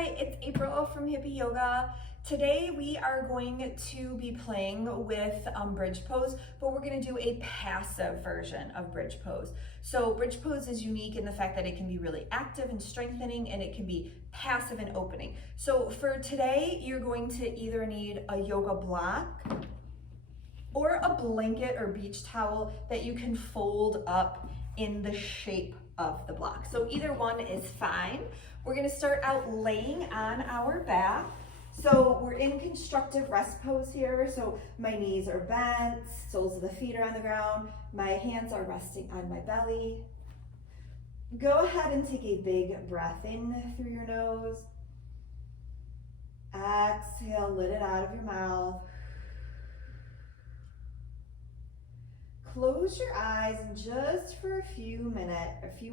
Hi, it's April from Hippie Yoga. Today we are going to be playing with bridge pose, but we're going to do a passive version of bridge pose. So bridge pose is unique in the fact that it can be really active and strengthening, and it can be passive and opening. So for today, you're going to either need a yoga block or a blanket or beach towel that you can fold up in the shape of the block. So either one is fine. We're gonna start out laying on our back. So we're in constructive rest pose here. So my knees are bent, soles of the feet are on the ground. My hands are resting on my belly. Go ahead and take a big breath in through your nose. Exhale, let it out of your mouth. Close your eyes just for a few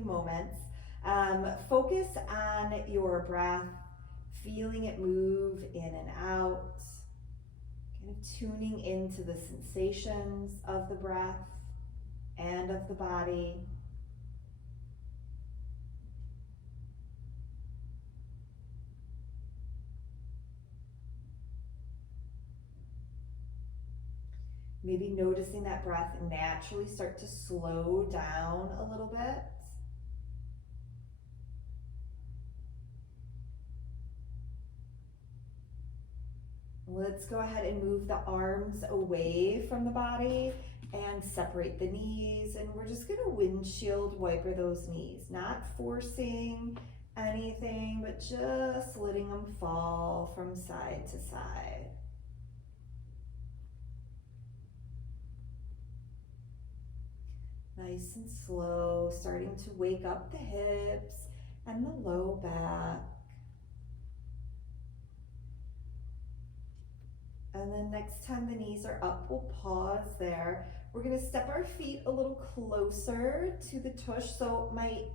moments. Focus on your breath, feeling it move in and out, kind of tuning into the sensations of the breath and of the body. Maybe noticing that breath naturally start to slow down a little bit. Let's go ahead and move the arms away from the body and separate the knees. And we're just gonna windshield wiper those knees, not forcing anything, but just letting them fall from side to side. Nice and slow, starting to wake up the hips and the low back. And then next time the knees are up, we'll pause there. We're gonna step our feet a little closer to the tush, so my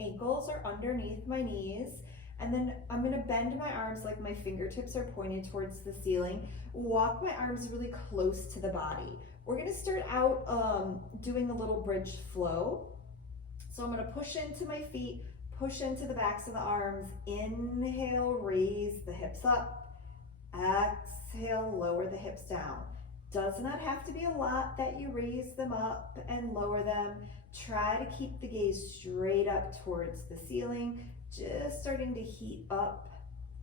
ankles are underneath my knees. And then I'm gonna bend my arms like my fingertips are pointed towards the ceiling. Walk my arms really close to the body. We're gonna start out doing a little bridge flow. So I'm gonna push into my feet, push into the backs of the arms. Inhale, raise the hips up. Exhale, lower the hips down. Does not have to be a lot that you raise them up and lower them. Try to keep the gaze straight up towards the ceiling. Just starting to heat up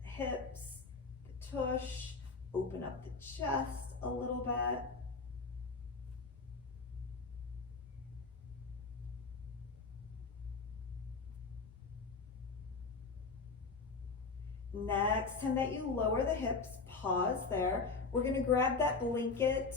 the hips, the tush, open up the chest a little bit. Next time that you lower the hips, pause there. We're gonna grab that blanket,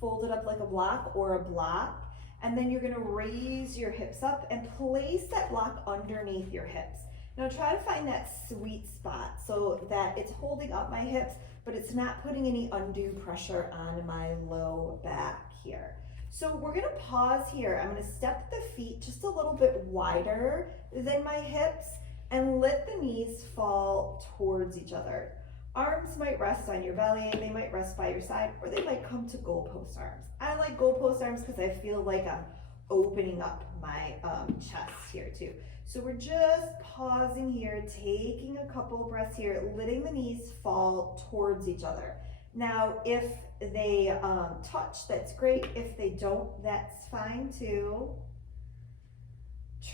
fold it up like a block or a block, and then you're gonna raise your hips up and place that block underneath your hips. Now try to find that sweet spot so that it's holding up my hips, but it's not putting any undue pressure on my low back here. So we're gonna pause here. I'm gonna step the feet just a little bit wider than my hips and let the knees fall towards each other. Arms might rest on your belly, they might rest by your side, or they might come to goalpost arms. I like goalpost arms because I feel like I'm opening up my chest here too. So we're just pausing here, taking a couple breaths here, letting the knees fall towards each other. Now, if they touch, that's great. If they don't, that's fine too.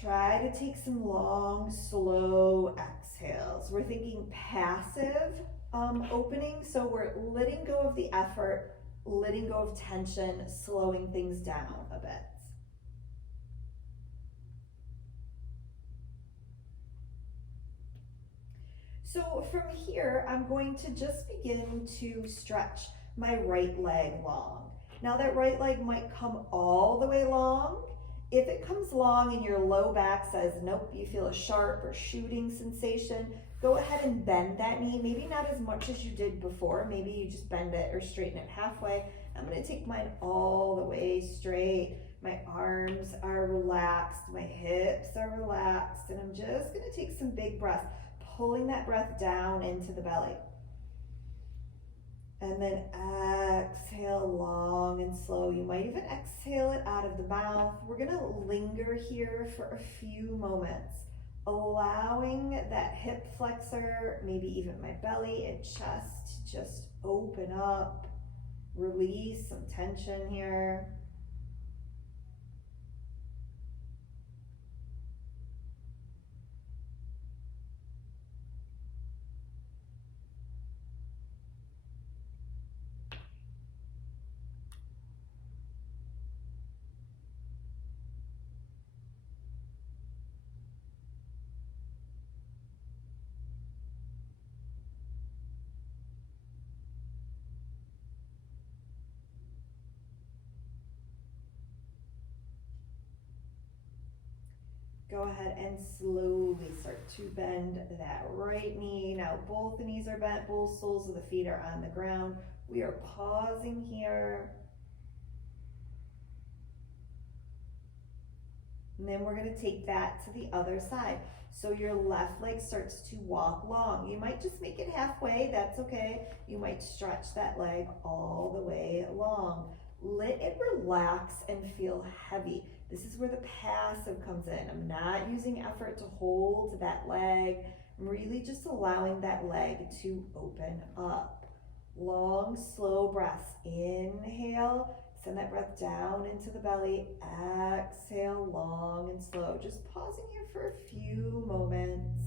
Try to take some long, slow exhales. We're thinking passive opening, so we're letting go of the effort, letting go of tension, slowing things down a bit. So from here, I'm going to just begin to stretch my right leg long. Now that right leg might come all the way long. If it comes long and your low back says, nope, you feel a sharp or shooting sensation, go ahead and bend that knee. Maybe not as much as you did before. Maybe you just bend it or straighten it halfway. I'm gonna take mine all the way straight. My arms are relaxed, my hips are relaxed, and I'm just gonna take some big breaths, pulling that breath down into the belly. And then exhale long and slow. You might even exhale it out of the mouth. We're gonna linger here for a few moments. allowing that hip flexor, maybe even my belly and chest to just open up, release some tension here. Go ahead and slowly start to bend that right knee. Now both the knees are bent, both soles of the feet are on the ground. We are pausing here. And then we're gonna take that to the other side. So your left leg starts to walk long. You might just make it halfway, that's okay. You might stretch that leg all the way long. Let it relax and feel heavy. This is where the passive comes in. I'm not using effort to hold that leg. I'm really just allowing that leg to open up. Long, slow breaths. Inhale, send that breath down into the belly. Exhale, long and slow. Just pausing here for a few moments.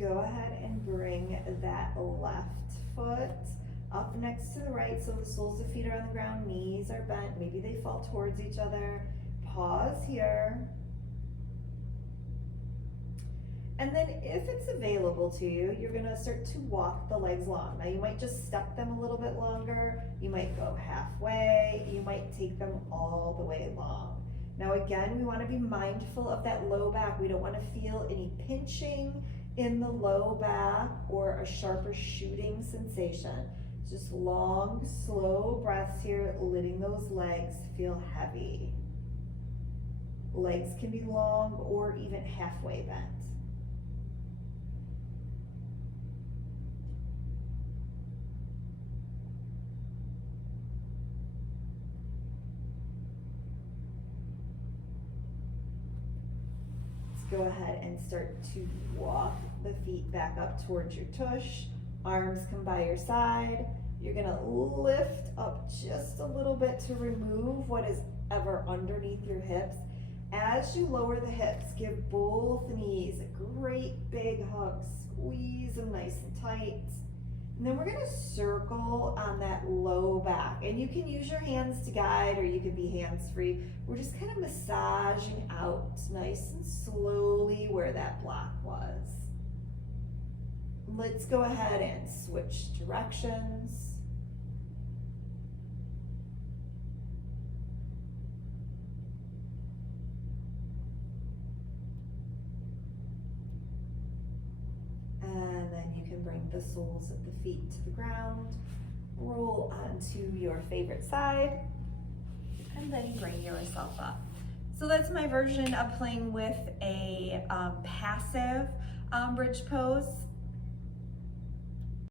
Go ahead and bring that left foot up next to the right, so the soles of feet are on the ground, knees are bent, maybe they fall towards each other. Pause here. And then if it's available to you, you're gonna start to walk the legs long. Now you might just step them a little bit longer, you might go halfway, you might take them all the way long. Now again, we wanna be mindful of that low back. We don't wanna feel any pinching in the low back or a sharper shooting sensation. Just long, slow breaths here, letting those legs feel heavy. Legs can be long or even halfway bent. Go ahead and start to walk the feet back up towards your tush. Arms come by your side. You're gonna lift up just a little bit to remove what is ever underneath your hips. As you lower the hips, give both knees a great big hug. Squeeze them nice and tight. And then we're gonna circle on that low back. And you can use your hands to guide, or you can be hands-free. We're just kind of massaging out nice and slowly where that block was. Let's go ahead and switch directions. And then you can bring the soles of the feet to the ground, roll onto your favorite side, and then bring yourself up. So that's my version of playing with a passive bridge pose.